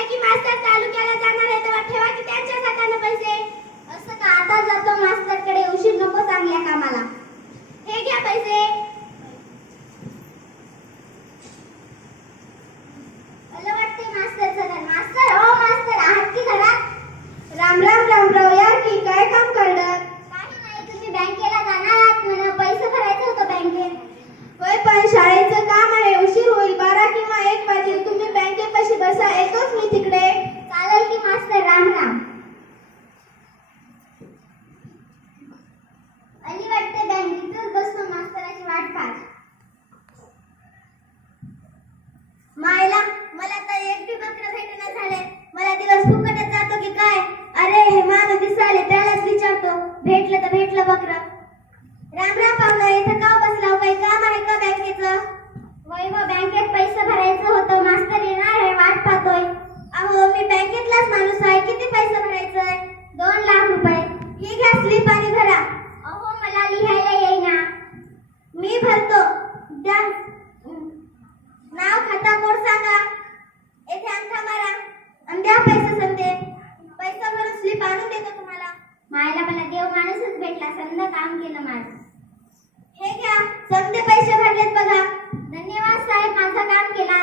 নাকি মাস্টার पैसे भरायचं होतं मास्तर येणार आहे वाट पाहतोय. अहो मी बँकेतलाच माणूस आहे किती पैसे भरायचं आहे? दोन लाख रुपये. ही घ्या स्लिप आणि भरा. अहो मला लिहायला येईना. मी भरतो. द्या. नाव खाता कोड सांगा. येथे अंगठा मारा. आणि द्या पैसे समजे पैसा भरून स्लिप आणून देतो तुम्हाला. मायला मला देव माणूसच भेटला. समजा काम केलं माझं. हे घ्या. समजे पैसे भरलेत बघा धन्यवाद साहेब माझं काम केला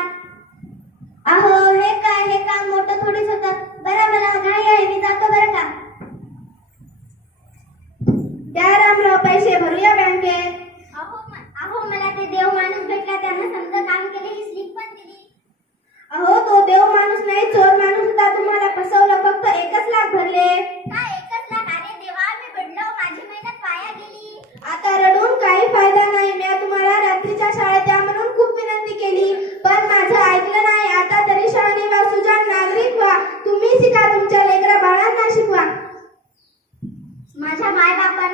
अहो हे काय हे काम मोठं थोडीच होतं बरं मला घाई आहे मी जातो बरं का द्या रामराव पैसे भरूया बँकेत अहो म- अहो मला ते देव माणूस भेटला त्यांना समजा काम केले ही स्लिप पण दिली. अहो तो देव माणूस नाही चोर माणूस होता. तुम्हाला फसवलं फक्त एकच लाख भरले. काय एकच लाख? अरे देवा मी बडलो माझी मेहनत वाया गेली. आता रडून काही फायदा नाही. मी तुम्हाला रात्रीच्या शाळेत या म्हणून खूप विनंती केली. पण माझं ऐकलं नाही. आता तरी शहाणी वा सुजाण नागरिक व्हा तुम्ही शिका तुमच्या लेकरा बाळांना शिकवा. माझ्या मायबापांना